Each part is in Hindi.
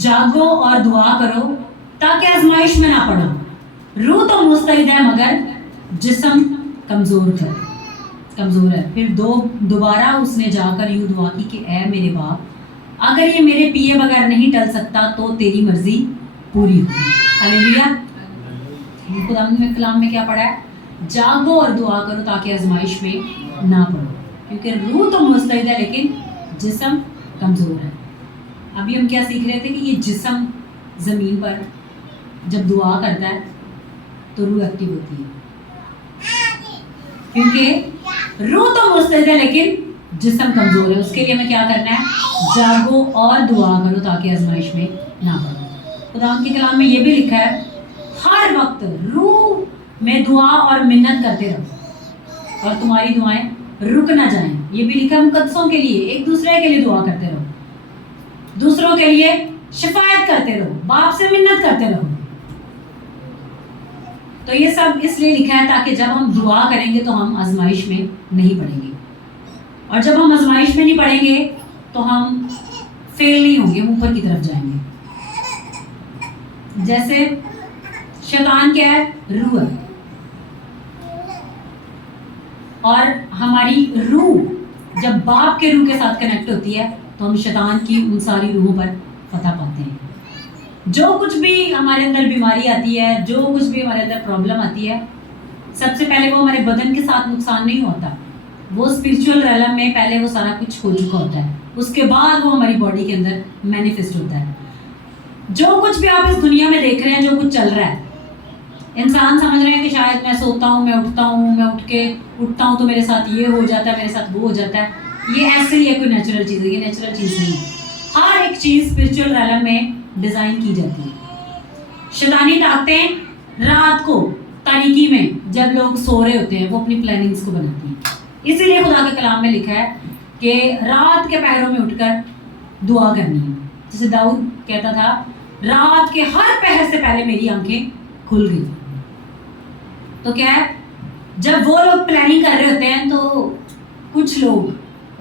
जागो और दुआ करो ताकि आजमाइश में ना पड़ो। रूह तो मुस्तैद है मगर जिस्म कमजोर है। फिर दोबारा उसने जाकर यूं दुआ की कि ऐ मेरे बाप, अगर ये मेरे पिए बगैर नहीं टल सकता तो तेरी मर्जी पूरी हो। हालेलुया। खुदा ने कलाम में क्या पढ़ा है? जागो और दुआ करो ताकि आजमाइश में ना पड़ो, क्योंकि रूह तो मुस्तैद है लेकिन जिस्म कमजोर है। अभी हम क्या सीख रहे थे कि ये जिस्म जमीन पर जब दुआ करता है तो रूह एक्टिव होती है, क्योंकि रूह तो मुस्तैद है लेकिन जिस्म कमजोर है। उसके लिए हमें क्या करना है? जागो और दुआ करो ताकि आजमाइश में ना पड़ो। खुदा के कलाम में ये भी लिखा है, हर वक्त रूह में दुआ और मिन्नत करते रहो और तुम्हारी दुआएं रुक ना जाएं। ये भी लिखा है मुकद्दसों के लिए, एक दूसरे के लिए दुआ करते रहो, दूसरों के लिए शिफायत करते रहो, बाप से मिन्नत करते रहो। तो ये सब इसलिए लिखा है ताकि जब हम दुआ करेंगे तो हम आजमाइश में नहीं पड़ेंगे, और जब हम आजमाइश में नहीं पड़ेंगे तो हम फेल नहीं होंगे, हम ऊपर की तरफ जाएंगे। जैसे शैतान क्या है? रूह है, और हमारी रूह जब बाप के रूह के साथ कनेक्ट होती है तो हम शैतान की उन सारी रूहों पर फतह पाते हैं। जो कुछ भी हमारे अंदर बीमारी आती है, जो कुछ भी हमारे अंदर प्रॉब्लम आती है, सबसे पहले वो हमारे बदन के साथ नुकसान नहीं होता, वो स्पिरिचुअल रेलम में पहले वो सारा कुछ हो चुका होता है, उसके बाद वो हमारी बॉडी के अंदर मैनिफेस्ट होता है। जो कुछ भी आप इस दुनिया में देख रहे हैं, जो कुछ चल रहा है, इंसान समझ रहे हैं कि शायद मैं सोता हूँ, मैं उठता हूँ, मैं उठता हूँ तो मेरे साथ ये हो जाता है, मेरे साथ वो हो जाता है, ये ऐसे ही है, कोई नेचुरल चीज़ है। ये नेचुरल चीज़ नहीं है। हर एक चीज़ स्पिरिचुअल रेलम में डिज़ाइन की जाती है। शैतानी ताकतें रात को तारीकी में जब लोग सो रहे होते हैं वो अपनी प्लानिंग्स को बनाती हैं। इसीलिए खुदा के कलाम में लिखा है कि रात के पहरों में उठकर दुआ करनी है। जैसे दाऊद कहता था, रात के हर पहर से पहले मेरी आंखें खुल गई। तो क्या है, जब वो लोग प्लानिंग कर रहे होते हैं तो कुछ लोग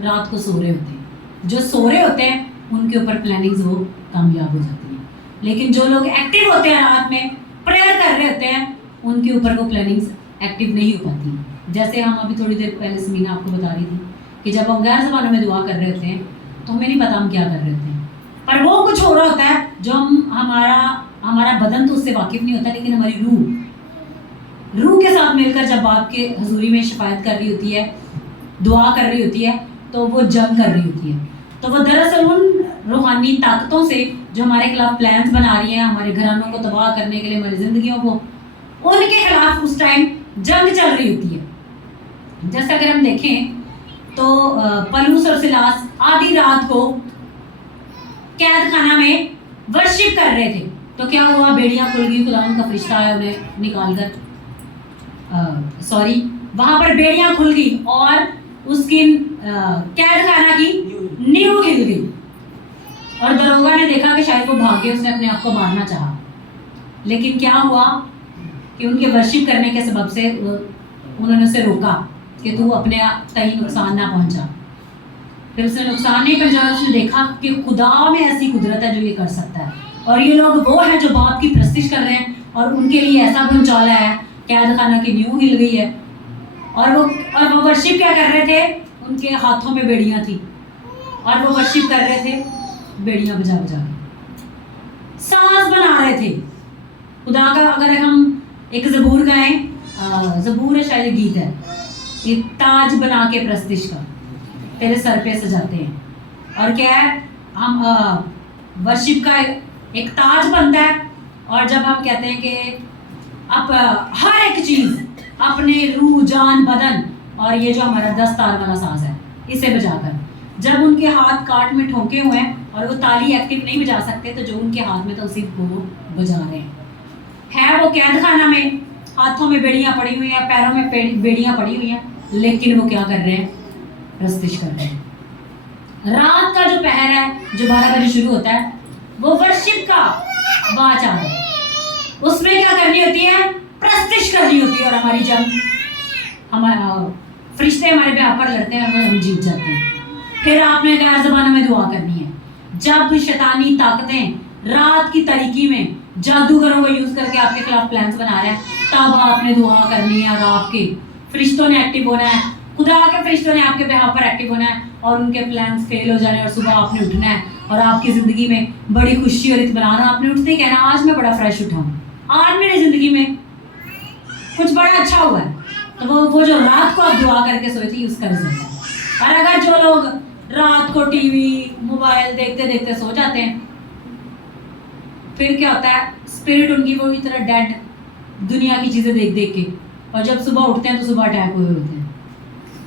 रात को सो रहे होते हैं, जो सो रहे होते हैं उनके ऊपर प्लानिंग्स वो कामयाब हो जाती है, लेकिन जो लोग एक्टिव होते हैं रात में प्रेयर कर रहे होते हैं उनके ऊपर वो प्लानिंग्स एक्टिव नहीं हो पाती। जैसे हम अभी थोड़ी देर पहले समीना आपको बता रही थी कि जब हम गैर ज़बानों में दुआ कर रहे होते हैं तो हमें नहीं पता हम क्या कर रहे होते हैं, पर वो कुछ हो रहा होता है जो हमारा बदन तो उससे वाकिफ नहीं होता, लेकिन हमारी रूह के साथ मिलकर जब बाप के हजूरी में शिफायत कर रही होती है, दुआ कर रही होती है, तो वो जंग कर रही होती है। तो वो दरअसल उन रूहानी ताकतों से जो हमारे खिलाफ प्लान्स बना रही हैं, हमारे घरानों को तबाह करने के लिए, हमारी ज़िंदगियों को, उनके खिलाफ उस टाइम जंग चल रही होती है। जैसे अगर हम देखें तो पलूस और सिलास आधी रात को कैद खाना में वर्शिप कर रहे थे, तो क्या हुआ? बेड़ियां खुल गई, खुदा का फरिश्ता आया उन्हें निकाल कर, वहां पर बेड़ियां खुल गई और उसकी कैद खाना की नींव हिल गई, और दरोगा ने देखा कि शायद वो भागे, उसने अपने आप को मारना चाहा, लेकिन क्या हुआ कि उनके वर्शिप करने के सबब से उन्होंने उसे रोका कि तू अपने तय नुकसान ना पहुंचा। फिर उसने नुकसान नहीं पहुंचाया, उसने देखा कि खुदा में ऐसी कुदरत है जो ये कर सकता है, और ये लोग वो हैं जो बाप की प्रस्तिश कर रहे हैं, और उनके लिए ऐसा भूचाला है, कैद खाना की नींव हिल गई है, और वो वर्शिप क्या कर रहे थे? उनके हाथों में बेड़ियां थी और वो वर्शिप कर रहे थे बेड़ियां बजा बजा के, सांस बना रहे थे खुदा का। अगर हम एक ज़बूर गाएं, ज़बूर है शायद गीत है, ये ताज बना के प्रस्तिश का तेरे सर पे सजाते हैं, और क्या है, हम वर्शिप का एक ताज बनता है, और जब हम कहते हैं कि अब हर एक चीज़ अपने रूह, जान, बदन और ये जो हमारा 10 तार वाला साज है इसे बजाकर, जब उनके हाथ काट में ठोके हुए हैं और वो ताली एक्टिव नहीं बजा सकते, तो जो उनके हाथ में तो उसी को बजा रहे हैं। वो कैद खाना में, हाथों में बेड़ियां पड़ी हुई हैं, पैरों में बेड़ियां पड़ी हुई हैं, लेकिन वो क्या कर रहे हैं? प्रस्तिश कर रहे हैं। रात का जो पहर है जो 12 बजे शुरू होता है वो वर्शिप का वाचा है, उसमें क्या करनी होती है? प्रस्तिश करनी होती है, और हमारी जंग, हमारा फरिश्ते हमारे पे आकर लड़ते हैं और हम जीत जाते हैं। फिर आपने गैर ज़बानों में दुआ करनी है, जब शैतानी ताकतें रात की तारीकी में जादूगरों को यूज करके आपके खिलाफ प्लान्स बना रहे हैं, तब आपने दुआ करनी है और आपके फरिश्तों ने एक्टिव होना है, खुदा के फरिश्तों ने आपके बिहाफ पर एक्टिव होना है और उनके प्लान्स फेल हो जाने और सुबह आपने उठना है और आपकी ज़िंदगी में बड़ी खुशी और इत्मीनान। आपने उठते ही कहना आज मैं बड़ा फ्रेश उठा हूँ, आज मेरी ज़िंदगी में कुछ बड़ा अच्छा हुआ है। तो वो जो रात को आप दुआ करके सोई थी उसका रिजल्ट है। और अगर जो लोग रात को टीवी मोबाइल देखते देखते सो जाते हैं, फिर क्या होता है, स्पिरिट उनकी वो तरह डेड दुनिया की चीज़ें देख देख के, और जब सुबह उठते हैं तो सुबह अटैक हुए होते हैं।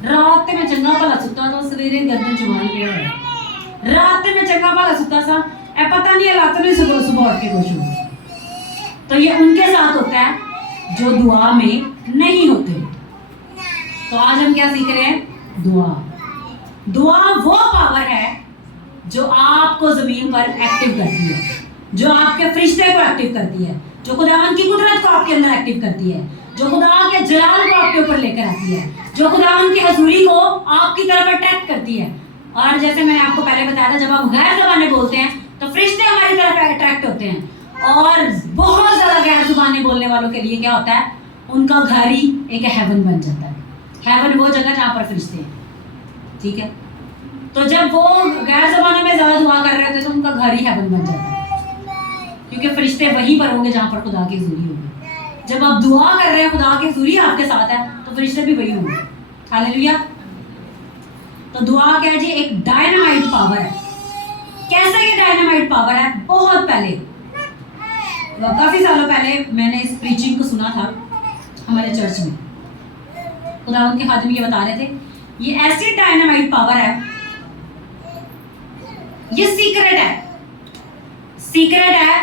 रात में चंगा भला सुता था, सवेरे गर्दन चुमाई पे है। रात में चंगा भला सुता सा ए पता नहीं है नहीं सुबह सुबह उठ के खुश हो। तो ये उनके साथ होता है जो दुआ में नहीं होते। तो आज हम क्या सीख रहे हैं? दुआ। दुआ वो पावर है जो आपको जमीन पर एक्टिव करती है, जो आपके फरिश्ते को एक्टिव करती है, जो खुदावन की कुदरत को आपके अंदर एक्टिव करती है, जो खुदा के जलाल को आपके ऊपर लेकर आती है, जो खुदावन की हजूरी को आपकी तरफ अट्रैक्ट करती है। और जैसे मैंने आपको पहले बताया था, जब हम गैर ज़बानें बोलते हैं तो फरिश्ते हमारी तरफ अट्रैक्ट होते हैं। और बहुत ज़्यादा गैर ज़बानें बोलने वालों के लिए क्या होता है, उनका घर ही एक हेवन बन जाता है। हेवन वो जगह जहाँ पर फरिश्ते हैं, ठीक है। तो जब वो गैर ज़बानों में ज़्यादा दुआ कर रहे होते हैं तो उनका घर ही हेवन बन जाता है, क्योंकि फरिश्ते वहीं पर होंगे जहाँ पर खुदा की हजूरी होगी। जब आप दुआ कर रहे हैं, खुदा की हजूरी आपके साथ है, तो फरिश्ते भी वही होंगे। हालेलुया। तो दुआ क्या है जी? एक डायनामाइट पावर है। कैसे ये डायनामाइट पावर है? बहुत पहले, काफी सालों पहले मैंने इस प्रीचिंग को सुना था हमारे चर्च में। खुदावंद के खादिम ये बता रहे थे, ये ऐसी डायनामाइट पावर है, ये सीक्रेट है, सीक्रेट है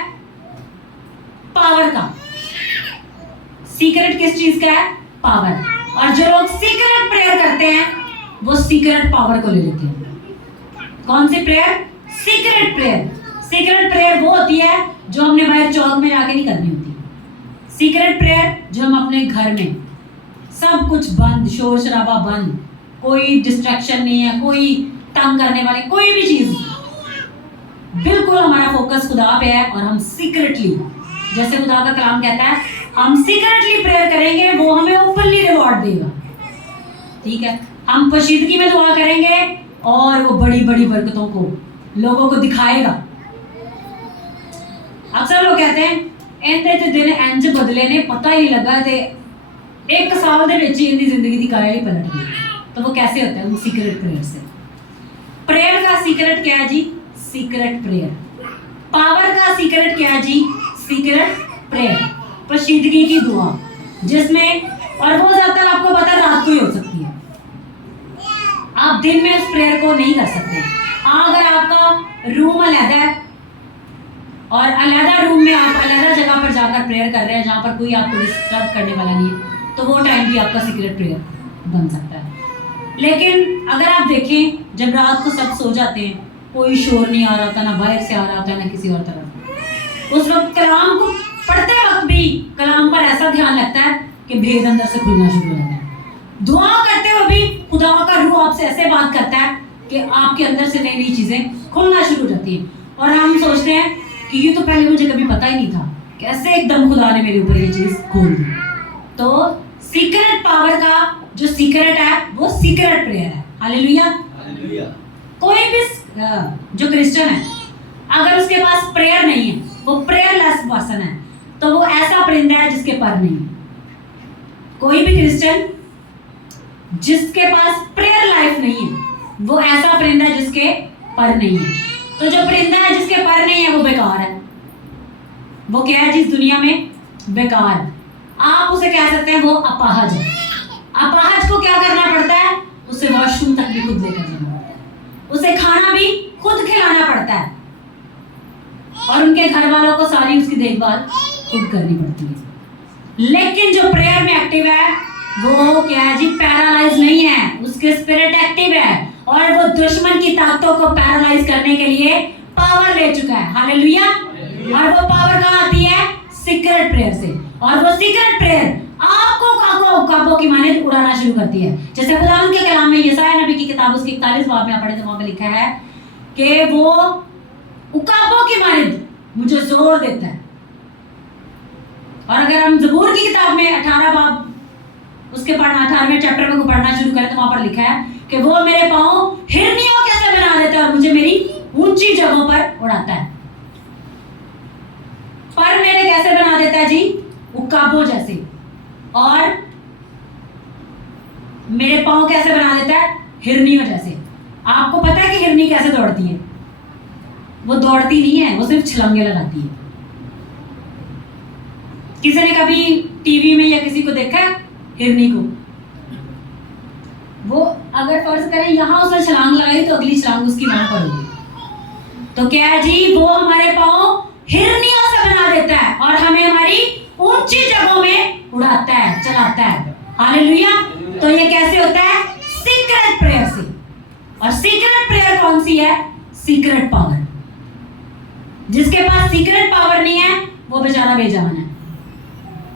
पावर का। सीक्रेट किस चीज का है? पावर। और जो लोग सीक्रेट प्रेयर करते हैं वो सीक्रेट पावर को ले लेते हैं। कौन सी prayer? Secret prayer. Secret prayer वो होती है जो हमने बाहर चौक में जाके नहीं करनी होती। सीक्रेट प्रेयर जो हम अपने घर में, सब कुछ बंद, शोर शराबा बंद, कोई डिस्ट्रैक्शन नहीं है, कोई तंग करने वाली कोई भी चीज, बिल्कुल हमारा फोकस खुदा पे है और हम सीक्रेटली, जैसे खुदा का कलाम कहता है, हम सीक्रेटली प्रेयर करेंगे, वो हमें ओपनली रिवॉर्ड देगा। ठीक है, हम पोशीदगी में दुआ करेंगे और वो बड़ी बड़ी बरकतों को लोगों को दिखाएगा। अक्सर लोग कहते हैं इनते ते दिन इंज बदले ने, पता ही लगा थे एक साल दे विच इनकी जिंदगी की काया ही पलट गई। तो वो कैसे होता है? वो सीक्रेट प्रेयर से। प्रेयर का सीक्रेट क्या है जी? Secret prayer. पावर का सीक्रेट क्या है जी? सीक्रेट प्रेयर, पोशीदगी की दुआ, जिसमें, और वो ज्यादातर आपको पता रात को ही हो सकती है, आप दिन में उस प्रेयर को नहीं कर सकते। अगर आपका रूम अलग है और अलग रूम में आप अलग जगह पर जाकर प्रेयर कर रहे हैं जहाँ पर कोई आपको डिस्टर्ब करने वाला नहीं है, तो वो टाइम भी आपका सीक्रेट प्रेयर बन सकता है। लेकिन अगर आप देखें, जब रात को सब सो जाते हैं, कोई शोर नहीं आ रहा था, ना बाहर से आ रहा था ना किसी और तरफ, उस वक्त कलाम को पढ़ते वक्त भी कलाम पर ऐसा ध्यान लगता है कि भेद अंदर से खुलना शुरू हो जाता है। दुआ करते हुए भी खुदा का रूह आपसे ऐसे बात करता है कि आपके अंदर से नई नई चीजें खुलना शुरू हो जाती हैं, और हम सोचते हैं कि ये तो पहले मुझे कभी पता ही नहीं था, कैसे एकदम खुदा ने मेरे ऊपर ये चीज खोल दी। तो सीक्रेट पावर का जो सीक्रेट है वो सीक्रेट प्रेयर है। हालेलुया। कोई भी जो क्रिश्चियन है, अगर उसके पास प्रेयर नहीं है, वो प्रेयरलेस पर्सन है, तो वो ऐसा परिंदा है जिसके पर नहीं है। कोई भी क्रिश्चियन जिसके पास प्रेयर लाइफ नहीं है, वो ऐसा परिंदा है जिसके पर नहीं है। तो जो परिंदा है जिसके पर नहीं है वो बेकार है। वो क्या है जिस दुनिया में? बेकार। आप उसे कह सकते हैं वो अपाहज है। अपाहज को क्या करना पड़ता है? उसे वॉशरूम तक भी खुद लेकर जाना पड़ता है, उसे खाना भी खुद खिलाना पड़ता है, और उनके घर वालों को सारी उसकी देखभाल खुद करनी पड़ती है। लेकिन जो प्रेयर में एक्टिव है वो क्या है जी? पैरालाइज नहीं है, उसके स्पिरिट एक्टिव है और वो दुश्मन की ताकतों को पैरालाइज करने के लिए पावर ले चुका है। हालेलुया। और वो पावर कहाँ आती है? सीक्रेट प्रेयर से। और वो सीक्रेट प्रेयर आपको काबों की माने उड़ाना शुरू करती है। जैसे खुदावंद के कलाम में यशायाह नबी की किताब उसकी 41 बाब में पढ़े तो वहां पे लिखा है कि वो उकाबों की मानिंद मुझे जोर देता है। और अगर हम ज़बूर की किताब में 18 बाब उसके 18वें चैप्टर में को पढ़ना शुरू करें तो वहां पर लिखा है कि वो मेरे पाँव हिरनियों कैसे बना देता है और मुझे मेरी ऊंची जगहों पर उड़ाता है। पर मेरे कैसे बना देता है जी? उकाबों जैसे। और मेरे पाँव कैसे बना देता है? हिरनियों जैसे। आपको पता है कि हिरनी कैसे दौड़ती है? वो दौड़ती नहीं है, वो सिर्फ छलांगे लगाती है। किसी ने कभी टीवी में या किसी को देखा है हिरनी को? वो अगर फर्ज करें यहां उसने छलांग लगाई तो अगली छलांग उसकी वहां पर होगी। तो क्या है जी? वो हमारे पाँव हिरनियों से बना देता है और हमें हमारी ऊंची जगहों में उड़ाता है, चलाता है। हालेलुया। तो ये कैसे होता है? सीक्रेट प्रेयर से। और सीक्रेट प्रेयर कौन सी है? Secret power. जिसके पास सीक्रेट पावर नहीं है वो बेचारा बेजान है।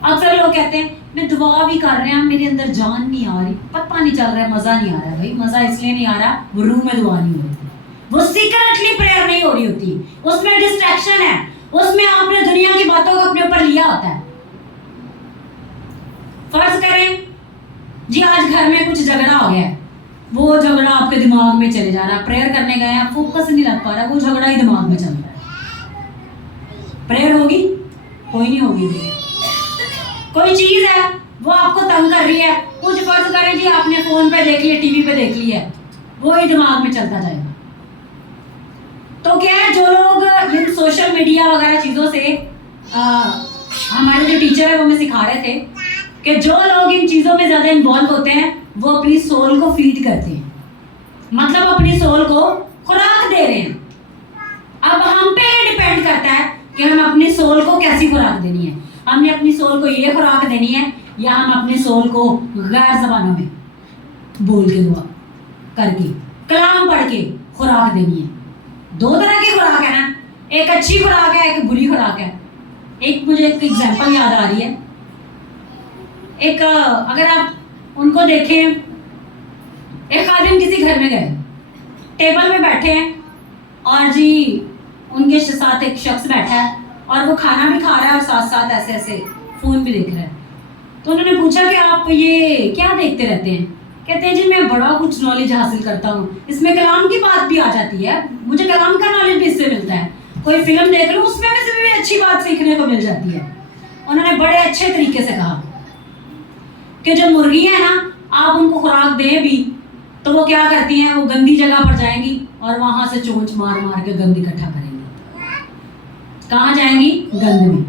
अक्सर लोग कहते हैं मैं दुआ भी कर रहे हैं, मेरे अंदर जान नहीं आ रही, पता नहीं चल रहा है, मजा नहीं आ रहा है। भाई मजा इसलिए नहीं आ रहा, वो रूह में दुआ नहीं हो रही, वो सीक्रेटली प्रेयर नहीं हो रही होती, उसमें डिस्ट्रैक्शन है, उसमें आपने दुनिया की बातों को अपने ऊपर लिया होता है। फर्ज करें जी आज घर में कुछ झगड़ा हो गया है, वो झगड़ा आपके दिमाग में चले जा रहा है, प्रेयर करने गए हैं, फोकस नहीं लग पा रहा, वो झगड़ा ही दिमाग में चल रहा है। प्रेयर होगी? कोई नहीं होगी। कोई चीज है वो आपको तंग कर रही है, कुछ फर्ज करें जी आपने फोन पे देख लिया, टीवी पे देख लिया, वो ही दिमाग में चलता जाएगा। तो क्या है, जो लोग इन सोशल मीडिया वगैरह चीजों से हमारे जो टीचर है वो हमें सिखा रहे थे कि जो लोग इन चीजों में ज्यादा इन्वॉल्व होते हैं वो अपनी सोल को फीड करते हैं, मतलब अपनी सोल को खुराक दे रहे हैं। अब हम पे ये डिपेंड करता है कि हम अपनी सोल को कैसी खुराक देनी है। हमने अपनी सोल को ये खुराक देनी है या हम अपनी सोल को गैर जबानों में बोल के, दुआ करके, कलाम पढ़ के खुराक देनी है। दो तरह की खुराक है ना, एक अच्छी खुराक है, एक बुरी खुराक है। एक मुझे एक एग्जांपल याद आ रही है। एक अगर आप उनको देखें, एक आदमी किसी घर में गए, टेबल में बैठे हैं और जी उनके साथ एक शख्स बैठा है और वो खाना भी खा रहा है और साथ साथ ऐसे ऐसे फोन भी देख रहा है। तो उन्होंने पूछा कि आप ये क्या देखते रहते हैं? कहते हैं जी मैं बड़ा कुछ नॉलेज हासिल करता हूँ, इसमें कलाम की बात भी आ जाती है, मुझे कलाम का नॉलेज भी इससे मिलता है। कोई फिल्म देख लूँ उसमें से भी अच्छी बात सीखने को मिल जाती है। उन्होंने बड़े अच्छे तरीके से कहा कि जो मुर्गियाँ है ना, आप उनको खुराक दें भी तो वो क्या करती हैं, वो गंदी जगह पर जाएंगी और वहां से चोंच मार मार के गंद इकट्ठा करेंगी। कहाँ जाएंगी? गंद में।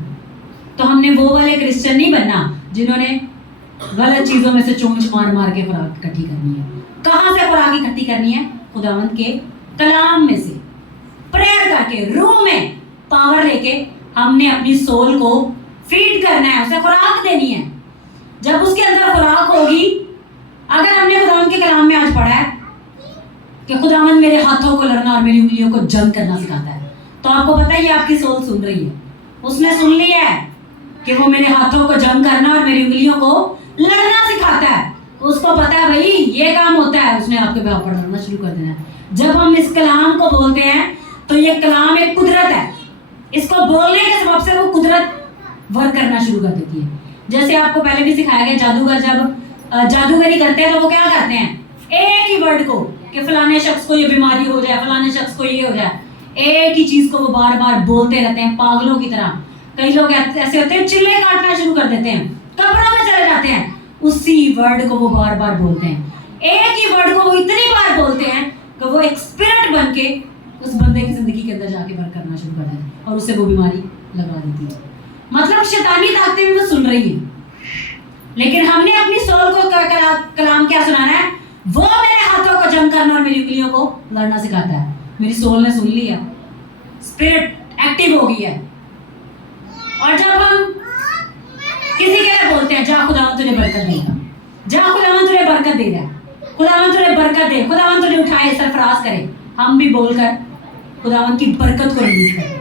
तो हमने वो वाले क्रिश्चियन नहीं बनना जिन्होंने गलत चीजों में से चोंच मार मार के खुराक इकट्ठी करनी है। कहाँ से खुराक इकट्ठी करनी है? खुदावंद के कलाम में से, प्रेयर करके, रूह में पावर लेके हमने अपनी सोल को फीड करना है, उसे खुराक देनी है। जब उसके अंदर खुराक होगी, अगर हमने खुदावंद के कलाम में आज पढ़ा है कि खुदावंद मेरे हाथों को लड़ना और मेरी उंगलियों को जंग करना सिखाता है, तो आपको पता है ये आपकी सोल सुन रही है, उसने सुन लिया है कि वो मेरे हाथों को जंग करना और मेरी उंगलियों को लड़ना सिखाता है। उसको पता है भाई ये काम होता है, उसने आपके पे ऊपर लड़ना शुरू कर देना है। जब हम इस कलाम को बोलते हैं तो ये कलाम एक कुदरत है, इसको बोलने के सबब से वो कुदरत वर्क करना शुरू कर देती है। जैसे आपको पहले भी सिखाया गया, जादूगर जब जादूगरी करते हैं तो वो क्या करते हैं, एक ही वर्ड को कि फलाने शख्स को ये बीमारी हो जाए, फलाने शख्स को ये हो जाए, एक ही चीज को वो बार बार बोलते रहते हैं पागलों की तरह। कई लोग ऐसे होते हैं चिल्ले काटना शुरू कर देते हैं, कब्रों में चले जाते हैं, उसी वर्ड को वो बार बार बोलते हैं। एक ही वर्ड को वो इतनी बार बोलते हैं कि वो एक स्पिरिट बन के उस बंदे की जिंदगी के अंदर जाके वर्क करना शुरू कर देते हैं और उसे वो बीमारी लगा देती है। मतलब शैतानी ताकतें भी वो सुन रही है, लेकिन हमने अपनी सोल को कलाम क्या सुनाना है, वो मेरे हाथों को जंग करना और मेरी उंगलियों को लड़ना सिखाता है। मेरी सोल ने सुन लिया, स्पिरिट एक्टिव हो गई है। और जब हम किसी के लिए बोलते हैं जा खुदावंद तुझे बरकत देगा, जा खुदावंद तुझे बरकत देगा, खुदावंद तुझे बरकत दे, खुदावंद तुझे उठाए, सरफराज करे, हम भी बोलकर खुदावंद की बरकत को रिलीज करते हैं।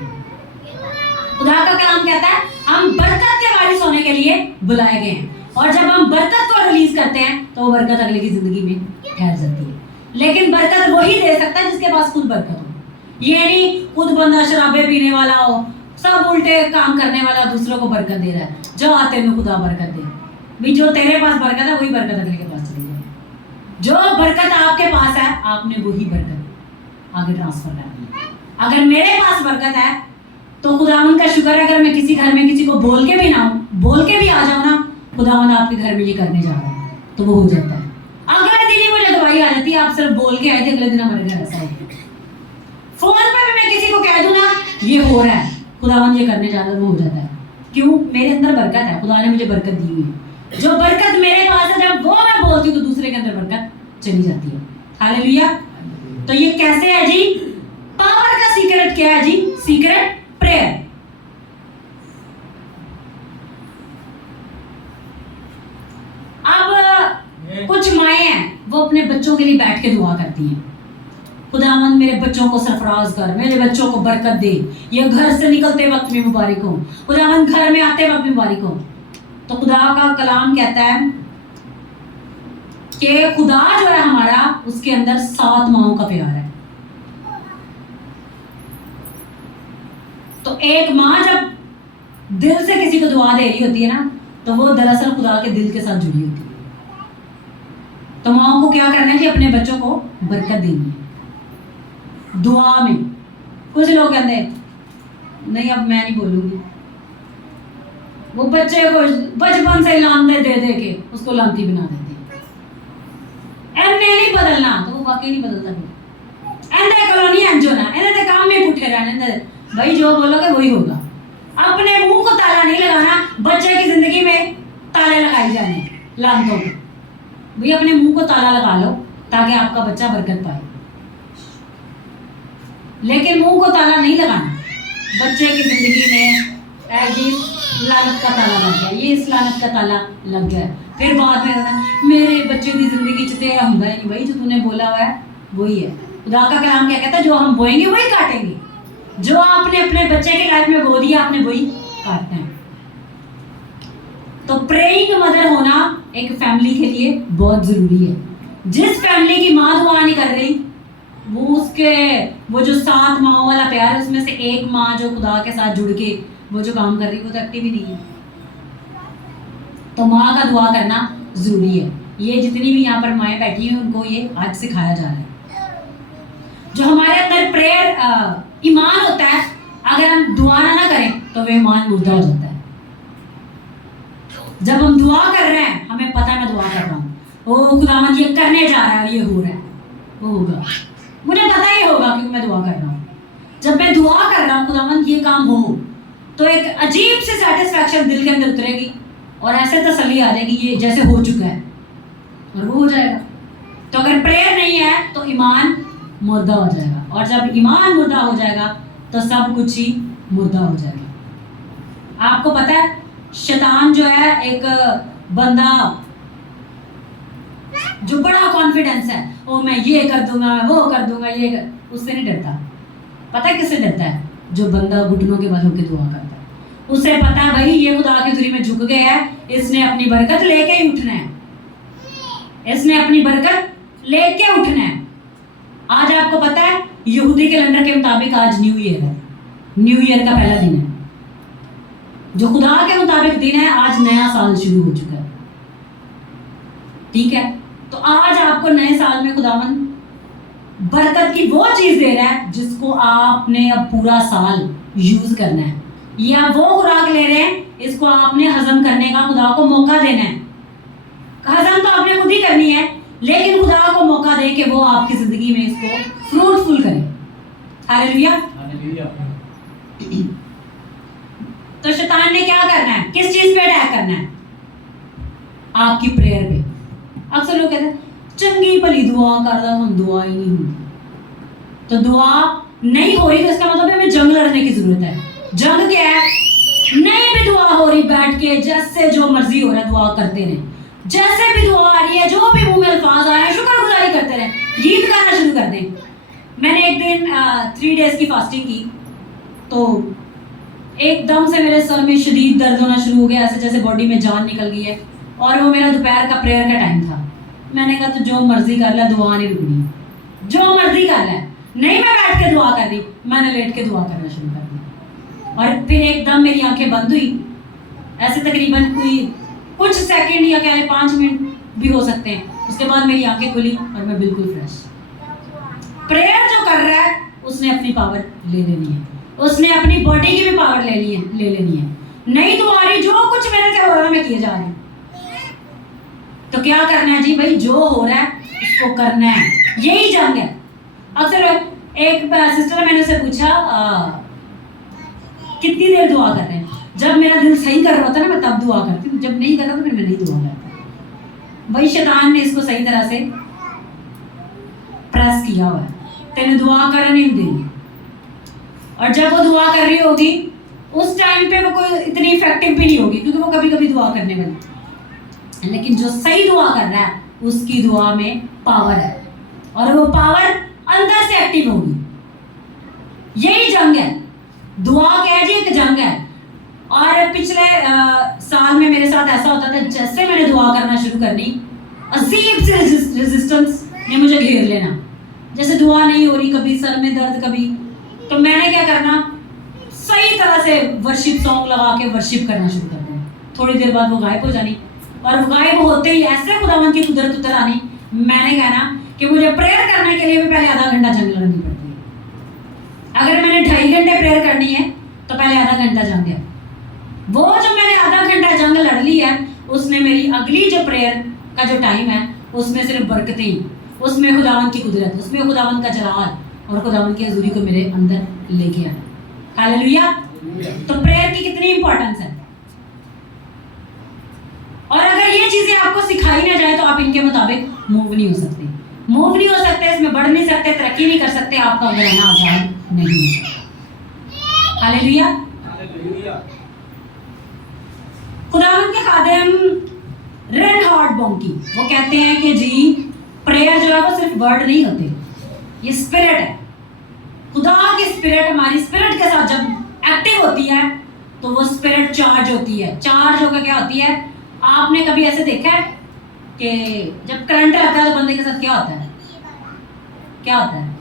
खुदा का कलाम कहता है हम बरकत के वारिस होने के लिए बुलाए गए हैं, और जब हम बरकत को रिलीज करते हैं तो वो बरकत अगले की जिंदगी में ठहर जाती है। लेकिन बरकत वही दे सकता है जिसके पास खुद बरकत हो। ये नहीं खुद बंदा शराबे पीने वाला हो, सब उल्टे काम करने वाला, दूसरों को बरकत दे रहा है। जो आते में खुदा बरकत दे भी, जो तेरे पास बरकत है वही बरकत अगले के पास चली जाए। जो बरकत आपके पास है आपने वही बरकत आगे ट्रांसफर करनी है। अगर मेरे पास बरकत है तो खुदावन का शुक्र है, अगर मैं किसी घर में किसी को बोल के भी ना हूँ, बोल के भी आ जाऊँ ना, खुदावन आपके घर में ये करने जा रहा है, तो वो हो जाता है। अगले दिन ही मुझे दवाई आ जाती है, आप सिर्फ बोल के आए थे, अगले दिन हमारे घर ऐसा हो गया। फोन पे भी मैं किसी को कह दूं ना ये हो रहा है, खुदावन ये करने जा रहा है, वो हो जाता है। क्यों? मेरे अंदर बरकत है, खुदा ने मुझे बरकत दी हुई है। जो बरकत मेरे पास है, जब वो मैं बोलती हूँ तो दूसरे के अंदर बरकत चली जाती है। हालेलुया। तो ये कैसे है जी? पावर का सीक्रेट क्या है जी? Secret prayer. अब कुछ माएँ हैं वो अपने बच्चों के लिए बैठ के दुआ करती हैं, खुदावंद मेरे बच्चों को सरफराज कर, मेरे बच्चों को बरकत दे, ये घर से निकलते वक्त में मुबारक हो, खुदावंद घर में आते वक्त में मुबारक हो। तो खुदा का कलाम कहता है कि खुदा जो है हमारा, उसके अंदर 7 माओं का प्यार है। तो एक माँ जब दिल से किसी को दुआ दे रही होती है ना, तो वो दरअसल खुदा के दिल के साथ जुड़ी होती है। तो माओं को क्या करना है कि अपने बच्चों को बरकत देनी है दुआ में। कुछ लोग कहते हैं नहीं अब मैं नहीं बोलूंगी, वो बच्चे को बचपन से लानते दे दे के उसको लानती बना देते हैं। एने नहीं बदलना, तो वो वाकई नहीं बदलता। एंदे कॉलोनी एंजोना एने काम में पुठे रहने, भाई जो बोलोगे वही होगा। अपने मुंह को ताला नहीं लगाना, बच्चे की जिंदगी में ताले लगाए जाने लानतों को। भाई अपने मुंह को ताला लगा लो ताकि आपका बच्चा बरकत पाए, लेकिन मुंह को ताला नहीं लगाना। बच्चे की जिंदगी में इस लानत का ताला लग गया, ये इस लानत का ताला लग गया, फिर बाद में होना मेरे बच्चे की जिंदगी च ते होंदा नहीं। भाई जो तूने बोला हुआ है वही है। खुदा का कलाम क्या कहता है? जो हम बोएंगे वही काटेंगे। जो आपने अपने बच्चे के लाइफ में बो दिया आपने वही काटना है। तो प्रेइंग मदर होना एक फैमिली के लिए बहुत जरूरी है। जिस फैमिली की माँ दुआ नहीं कर रही, वो जो 7 माओं वाला प्यार है, उसमें से एक माँ जो खुदा के साथ जुड़ के वो जो काम कर रही है, वो तो एक्टिव ही नहीं है। तो माँ का दुआ करना जरूरी है। ये जितनी भी यहाँ पर माएँ बैठी हैं उनको ये आज सिखाया जा रहा है। जो हमारे अंदर प्रेयर ईमान होता है, अगर हम दुआ ना करें तो वो ईमान मुर्दा हो जाता है। जब हम दुआ कर रहे हैं, हमें पता है मैं दुआ कर रहा हूँ, ओ खुदावंद ये करने जा रहा है और ये हो रहा है, वो होगा, मुझे पता ही होगा क्योंकि मैं दुआ कर रहा हूँ। जब मैं दुआ कर रहा हूँ खुदावंद ये काम हो, तो एक अजीब सी सेटिस्फैक्शन दिल के अंदर उतरेगी और ऐसे तसल्ली आ जाएगी ये जैसे हो चुका है, और वो हो जाएगा। तो अगर प्रेयर नहीं है तो ईमान मुर्दा हो जाएगा, और जब ईमान मुर्दा हो जाएगा तो सब कुछ ही मुर्दा हो जाएगा। आपको पता है शैतान जो है एक बंदा जो बड़ा कॉन्फिडेंस है, ओ मैं ये कर दूंगा, मैं वो कर दूंगा, ये कर, उससे नहीं डरता। पता है किससे डरता है? जो बंदा घुटनों के बल होकर दुआ करता है। उसे पता है भाई ये खुदा की हुजूरी में झुक गया है, इसने अपनी बरकत लेके ही उठना है, इसने अपनी बरकत लेके उठना है। आज आपको पता है यहूदी कैलेंडर के मुताबिक आज न्यू ईयर है, न्यू ईयर का पहला दिन है। जो खुदा के मुताबिक दिन है, आज नया साल शुरू हो चुका है। ठीक है, तो आज आपको नए साल में खुदावन बरकत की वो चीज दे रहा है जिसको आपने अब पूरा साल यूज करना है। ये आप वो खुराक ले रहे हैं, इसको आपने हजम करने का खुदा को मौका देना है। हजम तो आपने खुद ही करनी है, लेकिन खुदा को मौका दे कि वो आपकी जिंदगी में इसको फ्रूटफुल करे। हालेलुया। तो शैतान ने क्या करना है? किस चीज पे अटैक करना है? आपकी प्रेयर पे। अक्सर लोग कहते हैं चंगी भली दुआ करता हूं, दुआ ही नहीं होती। तो दुआ नहीं हो रही तो इसका मतलब हमें जंग लड़ने की जरूरत है। जंग क्या है? नहीं भी दुआ हो रही, बैठ के जैसे जो मर्जी हो रहा है दुआ करते रहे, जैसे भी दुआ आ रही है, जो भी मुंह में अल्फाज आ रहे हैं शुक्रगुजारी करते रहे, गीत गाना शुरू कर दें। मैंने एक दिन 3 डेज की फास्टिंग की, तो एकदम से मेरे सर में शदीद दर्द होना शुरू हो गया, ऐसे जैसे बॉडी में जान निकल गई है। और वो मेरा दोपहर का प्रेयर का टाइम था। मैंने कहा तो जो मर्जी कर ले, दुआ नहीं रुकनी, जो मर्जी कर ले, नहीं मैं बैठ के दुआ कर रही, मैंने लेट के दुआ करना शुरू कर दिया। और फिर एकदम मेरी आंखें बंद हुई, ऐसे तकरीबन कोई कुछ सेकंड या क्या 5 मिनट भी हो सकते हैं। उसके बाद मेरी आंखें खुली और मैं बिल्कुल फ्रेश। प्रेयर जो कर रहा है उसने अपनी पावर ले लेनी है, उसने अपनी बॉडी की भी पावर ले लेनी है। नहीं तो आ रही, जो कुछ मेरे से हो रहा है मैं किए जा रही हूँ। तो क्या करना है जी भाई, जो हो रहा है उसको करना है, यही जंग है। अक्सर एक सिस्टर मैंने उससे पूछा कितनी देर दुआ कर रहे हैं। जब मेरा दिल सही कर रहा होता है ना मैं तब दुआ करती हूँ, जब नहीं कर रहा तो फिर मैं नहीं दुआ करता। वही शैतान ने इसको सही तरह से प्रेस किया हुआ है, तेने दुआ करने नहीं देनी। और जब वो दुआ कर रही होगी उस टाइम पे वो कोई इतनी इफेक्टिव भी नहीं होगी, क्योंकि वो कभी कभी दुआ करने वाली। लेकिन जो सही दुआ कर रहा है उसकी दुआ में पावर है, और वो पावर अंदर से एक्टिव होगी। यही जंग है, दुआ क्या है जी, एक जंग है। और पिछले साल में मेरे साथ ऐसा होता था, जैसे मैंने दुआ करना शुरू करनी, अजीब से रेजिस्टेंस ने मुझे घेर लेना। जैसे दुआ नहीं हो रही, कभी सर में दर्द, कभी तो मैंने क्या करना, सही तरह से वर्शिप सॉन्ग लगा के वर्शिप करना शुरू कर देना। थोड़ी देर बाद वो गायब हो जानी, और गायब होते ही ऐसे खुदावन की कुदरत उतर आनी। मैंने कहना कि मुझे प्रेयर करने के लिए भी पहले आधा घंटा जंग लड़नी पड़ती है। अगर मैंने 2.5 घंटे प्रेयर करनी है तो पहले आधा घंटा जंग है। वो जो मैंने आधा घंटा जंग लड़ ली है, उसने मेरी अगली जो प्रेयर का जो टाइम है उसमें सिर्फ बरकतें, उसमें खुदावन की कुदरत, उसमें खुदावन का जलाल और खुदावन की हजूरी को मेरे अंदर लेके आया। हालेलुया। तो प्रेयर की कितनी इंपॉर्टेंस है। और अगर ये चीजें आपको सिखाई ना जाए तो आप इनके मुताबिक मूव नहीं हो सकते, मूव नहीं हो सकते, इसमें बढ़ नहीं सकते, तरक्की नहीं कर सकते, आपका रहना आसान नहीं हो सकता। हालेलुया। खुदावन के खादिम रेनहार्ड बॉन्की वो कहते हैं कि जी प्रेयर जो है वो सिर्फ वर्ड नहीं होते, ये स्पिरिट है। खुदा की स्पिरिट हमारी स्पिरिट के साथ जब एक्टिव होती है तो वो स्पिरिट चार्ज होती है। चार्ज होकर क्या होती है, आपने कभी ऐसे देखा है कि जब करंट लगता है तो बंदे के साथ क्या होता है, क्या होता है,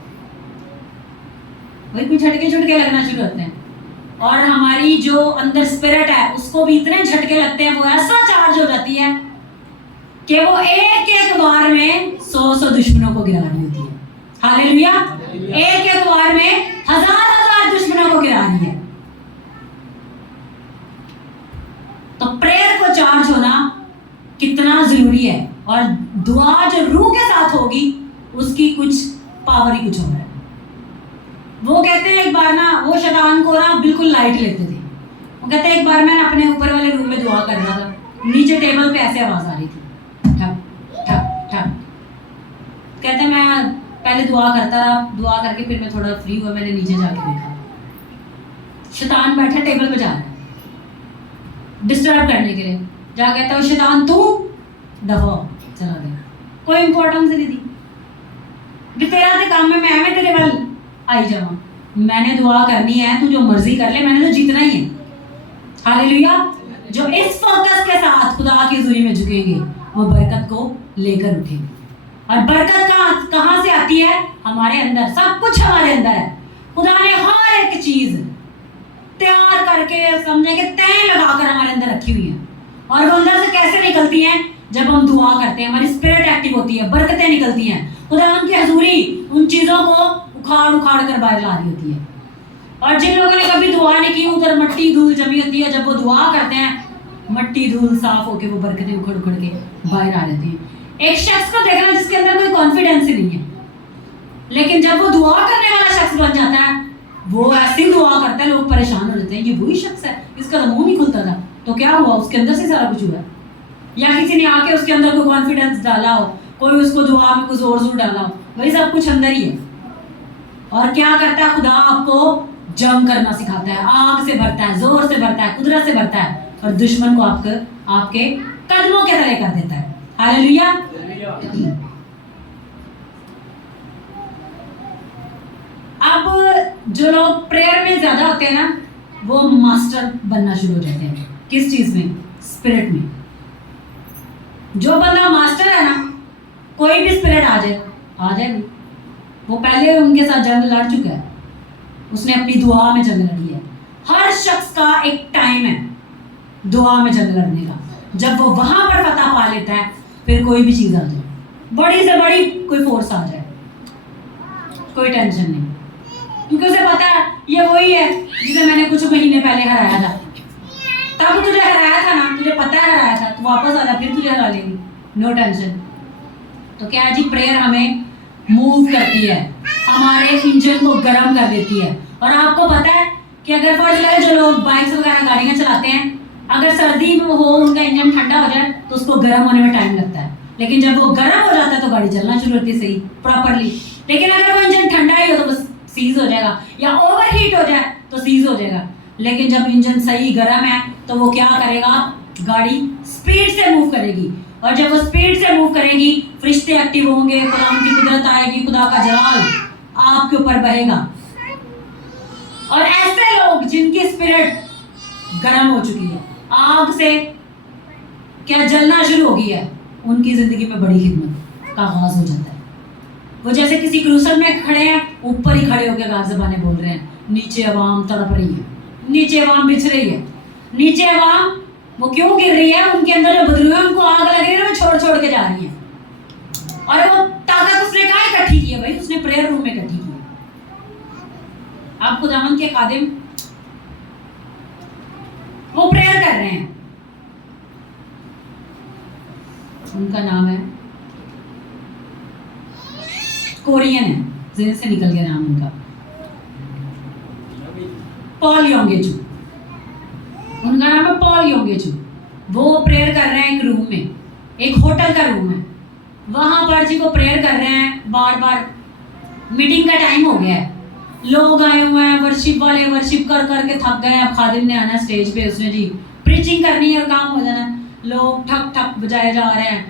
वही कुछ झटके झटके लगना शुरू होते हैं। और हमारी जो अंदर स्पिरिट है उसको भी इतने झटके लगते हैं, वो ऐसा चार्ज हो जाती है कि वो एक एक वार में 100 दुश्मनों को गिरा रही होती है। हालेलुया। एक एक वार में 1000 दुश्मनों को गिरा रही है। तो प्रेयर को चार्ज होना कितना जरूरी है, और दुआ जो रूह के साथ होगी उसकी कुछ पावर ही कुछ और है। वो कहते हैं एक बार ना वो शैतान को ना बिल्कुल लाइट लेते थे। वो कहते हैं एक बार मैं अपने ऊपर वाले रूम में दुआ कर रहा था, नीचे टेबल पे ऐसे आवाज आ रही थी, ठप ठप ठप। कहते मैं पहले दुआ करता रहा, दुआ करके फिर मैं थोड़ा फ्री हुआ, मैंने नीचे जाके देखा शैतान बैठा टेबल पे जा रहा है डिस्टर्ब करने के लिए। जा कहता है शैतान तू दफा चला गया, कोई इंपॉर्टेंस नहीं दी भी तेरा ते काम में मैं तेरे वाल आई जावा, मैंने दुआ करनी है, तू जो मर्जी कर ले, मैंने तो जीतना ही है। हालेलुया। जो इस फोकस के साथ खुदा की हुजूरी में झुकेंगे वो बरकत को लेकर उठेंगे। और बरकत कहाँ से आती है, हमारे अंदर, सब कुछ हमारे अंदर है। खुदा ने हर एक चीज तैयार करके समझे कि तय लगाकर हमारे अंदर रखी हुई है, और वो अंदर से कैसे निकलती हैं, जब हम दुआ करते हैं, हमारी स्पिरिट एक्टिव होती है, बरकतें निकलती हैं। खुदा की हजूरी उन चीजों को उखाड़ उखाड़ कर बाहर ला रही होती है। और जिन लोगों ने कभी दुआ नहीं की, उधर मट्टी धूल जमी होती है, जब वो दुआ करते हैं मट्टी धूल साफ होके वो बरकतें उखड़ उखड़ के बाहर आ जाती हैं। एक शख्स को देखना जिसके अंदर कोई कॉन्फिडेंस ही नहीं है, लेकिन जब वो दुआ करने वाला शख्स बन जाता है, वो ऐसी दुआ करता है, लोग परेशान हो जाते हैं, ये वही शख्स है, इसका तो मुंह नहीं खुलता था, तो क्या हुआ, उसके अंदर से सारा कुछ हुआ। या किसी ने आके उसके अंदर कोई कॉन्फिडेंस डाला हो, कोई उसको दुआ में कुछ जोर जोर डाला हो, वही सब कुछ अंदर ही है। और क्या करता है, खुदा आपको जंग करना सिखाता है, आग से भरता है, जोर से भरता है, कुदरत से भरता है, और दुश्मन को आपके कदमों के तले कर देता है। हालेलुया। अब जो लोग प्रेयर में ज्यादा होते हैं ना, वो मास्टर बनना शुरू हो जाते हैं। किस चीज में, स्पिरिट में। जो बंदा मास्टर है ना, कोई भी स्पिरिट आ जाए वो पहले उनके साथ जंग लड़ चुका है, उसने अपनी दुआ में जंग लड़ी है। हर शख्स का एक टाइम है दुआ में जंग लड़ने का। जब वो वहां पर फतह पा लेता है, फिर कोई भी चीज आ जाए, बड़ी से बड़ी कोई फोर्स आ जाए, कोई टेंशन नहीं, क्योंकि उसे पता है ये वही है जिसे मैंने कुछ महीने पहले हराया था। तब तुझे हराया था ना, तुझे पता है हराया था, तो वापस आ जा, फिर तुझे हरा लेगी, नो टेंशन। तो क्या है जी, प्रेयर हमें मूव करती है, हमारे इंजन को गर्म कर देती है। और आपको पता है कि अगर फर्ज करें जो लोग बाइक्स वगैरह गाड़ियाँ चलाते हैं, अगर सर्दी में हो, उनका इंजन ठंडा हो जाए तो उसको गर्म होने में टाइम लगता है, लेकिन जब वो गर्म हो जाता है तो गाड़ी चलना शुरू होती है सही प्रॉपरली। लेकिन अगर वो इंजन ठंडा ही हो तो बस सीज हो जाएगा, या ओवर हीट हो जाए तो सीज हो जाएगा। लेकिन जब इंजन सही गर्म है तो वो क्या करेगा, गाड़ी स्पीड से मूव करेगी, और जब वो स्पीड से मूव करेगी, फरिश्ते एक्टिव होंगे, खुदा की कुदरत आएगी, खुदा का जलाल आपके ऊपर बहेगा। और ऐसे लोग जिनकी स्पिरिट गर्म हो चुकी है, आग से क्या जलना शुरू हो गई है, उनकी जिंदगी में बड़ी खिदमत का आगाज हो जाता है। वो जैसे किसी क्रूसर में खड़े हैं, ऊपर ही खड़े होकर गाज़ ज़बाने बोल रहे हैं, नीचे अवाम तड़प रही है, नीचे अवाम बिछ रही है, नीचे अवाम वो क्यों गिर रही है, उनके अंदर जो बदरू है उनको आग लग रही है, वो छोड़ छोड़ के जा रही है। और वो ताकत उसने कहाँ इकट्ठी की है भाई, उसने प्रेयर रूम में इकट्ठी की है। आप खुदावंद के खादिम वो प्रेयर कर रहे हैं, उनका नाम है कोरियन है, जेल से निकल गया नाम उनका, पॉल योंगेचू, उनका नाम है पॉल योंगेचू। वो प्रेयर कर रहे हैं एक रूम में, एक होटल का रूम है, वहां पर जी वो प्रेयर कर रहे हैं। बार बार मीटिंग का टाइम हो गया है, लोग आए हुए हैं, वर्शिप वाले वर्शिप कर करके थक गए। अब खादिम ने आना स्टेज पे, उसने जी प्रीचिंग करनी है और काम हो जाना। लोग ठक ठक बजाए जा रहे हैं,